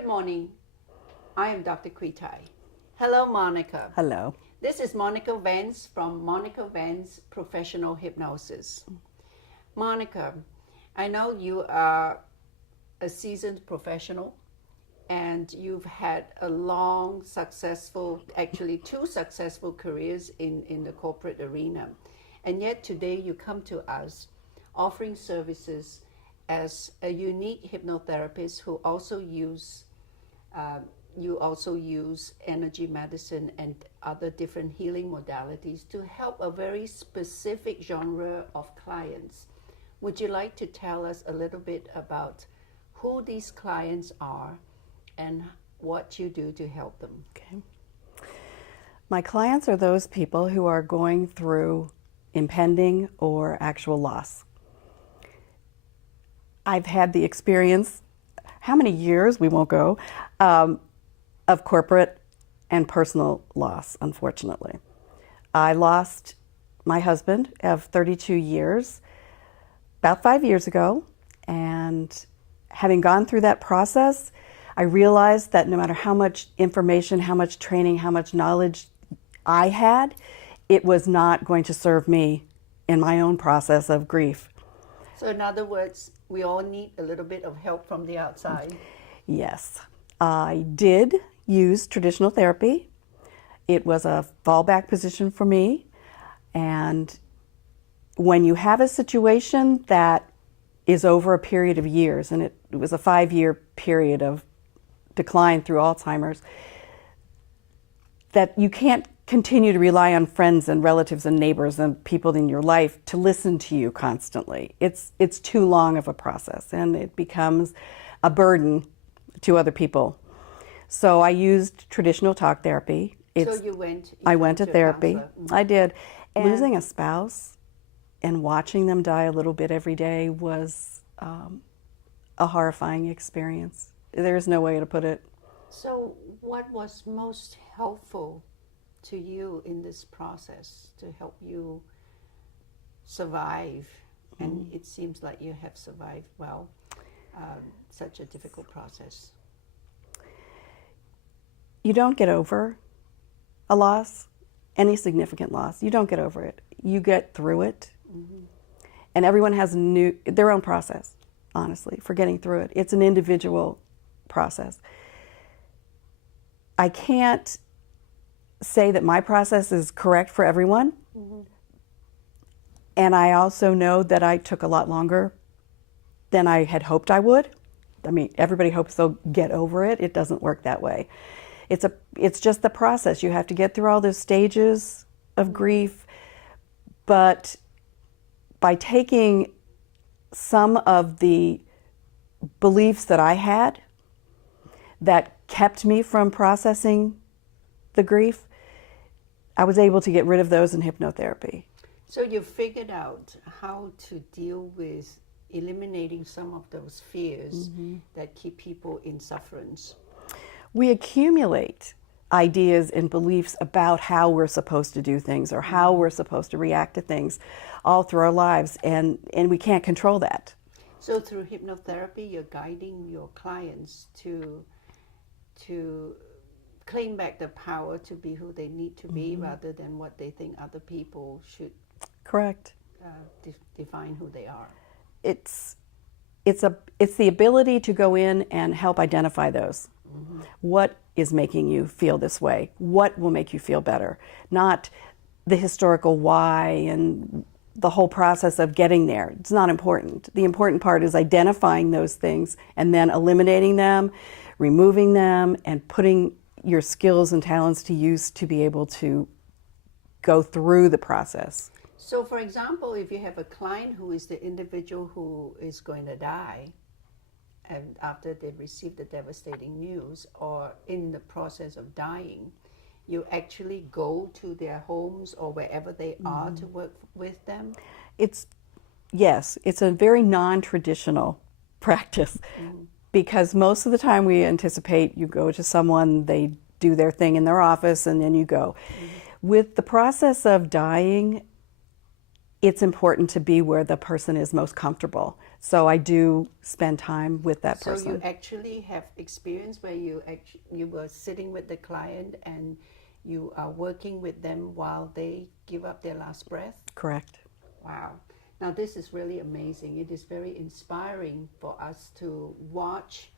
Good morning. I am Dr. Kritai. Hello, Monica. Hello. This is Monica Vance from Monica Vance Professional Hypnosis. Monica, I know you are a seasoned professional and you've had a long, successful, actually two successful careers in the corporate arena. And yet today you come to us offering services as a unique hypnotherapist who also use energy medicine and other different healing modalities to help a very specific genre of clients. Would you like to tell us a little bit about who these clients are and what you do to help them? Okay. My clients are those people who are going through impending or actual loss. I've had the experience, how many years, we won't go, of corporate and personal loss, unfortunately. I lost my husband of 32 years about 5 years ago, and having gone through that process, I realized that no matter how much information, how much training, how much knowledge I had, it was not going to serve me in my own process of grief. So in other words, we all need a little bit of help from the outside. Yes, I did use traditional therapy. It was a fallback position for me. And when you have a situation that is over a period of years, and it was a 5-year period of decline through Alzheimer's, that you can't continue to rely on friends and relatives and neighbors and people in your life to listen to you constantly. It's too long of a process, and it becomes a burden to other people. So I used traditional talk therapy. I went to therapy. Mm-hmm. I did. And losing a spouse and watching them die a little bit every day was a horrifying experience. There's no way to put it. So what was most helpful to you in this process to help you survive? And it seems like you have survived well, such a difficult process. You don't get over a loss, any significant loss. You don't get over it. You get through it. Mm-hmm. And everyone has their own process, honestly, for getting through it. It's an individual process. I can't say that my process is correct for everyone. Mm-hmm. And I also know that I took a lot longer than I had hoped I would. I mean, everybody hopes they'll get over it. It doesn't work that way. It's just the process. You have to get through all those stages of grief. But by taking some of the beliefs that I had that kept me from processing the grief, I was able to get rid of those in hypnotherapy. So you figured out how to deal with eliminating some of those fears mm-hmm. that keep people in sufferance. We accumulate ideas and beliefs about how we're supposed to do things or how we're supposed to react to things all through our lives, and we can't control that. So through hypnotherapy, you're guiding your clients to claim back the power to be who they need to be mm-hmm. rather than what they think other people should. Correct. Define who they are. It's the ability to go in and help identify those. Mm-hmm. What is making you feel this way? What will make you feel better? Not the historical why and the whole process of getting there. It's not important. The important part is identifying those things and then eliminating them, removing them, and putting your skills and talents to use to be able to go through the process. So, for example, if you have a client who is the individual who is going to die, and after they've received the devastating news or in the process of dying, you actually go to their homes or wherever they mm-hmm. are to work with them? It's a very non-traditional practice mm-hmm. because most of the time we anticipate you go to someone, they do their thing in their office, and then you go. Mm-hmm. With the process of dying, it's important to be where the person is most comfortable. So I do spend time with that So person. you actually have experience where you were sitting with the client and you are working with them while they give up their last breath? Correct. Wow. Now this is really amazing. It is very inspiring for us to watch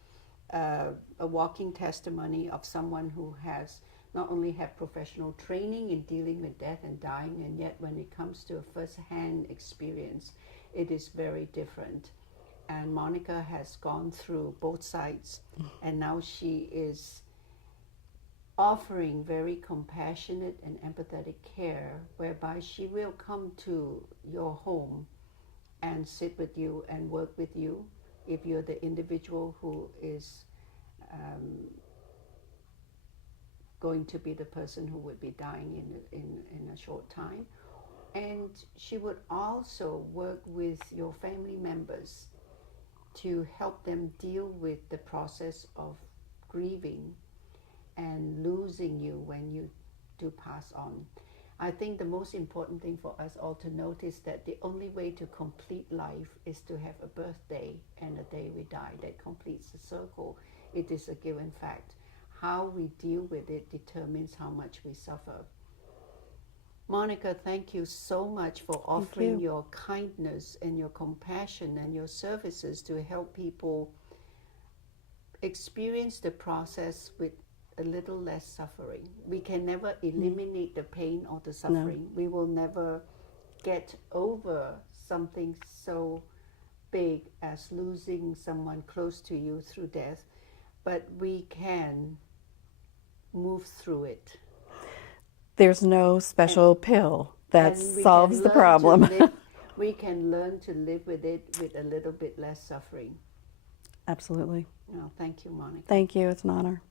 a walking testimony of someone who has not only had professional training in dealing with death and dying, and yet when it comes to a first-hand experience, it is very different. And Monica has gone through both sides, and now she is offering very compassionate and empathetic care, whereby she will come to your home and sit with you and work with you if you're the individual who is going to be the person who would be dying in a short time. And she would also work with your family members to help them deal with the process of grieving and losing you when you do pass on. I think the most important thing for us all to notice that the only way to complete life is to have a birthday and a day we die. That completes the circle. It is a given fact. How we deal with it determines how much we suffer. Monica, thank you so much for offering your kindness and your compassion and your services to help people experience the process with a little less suffering. We can never eliminate the pain or the suffering. No. We will never get over something so big as losing someone close to you through death, but we can move through it. There's no special pill that solves the problem. We can learn to live with it with a little bit less suffering. Absolutely. Well, thank you, Monica. Thank you. It's an honor.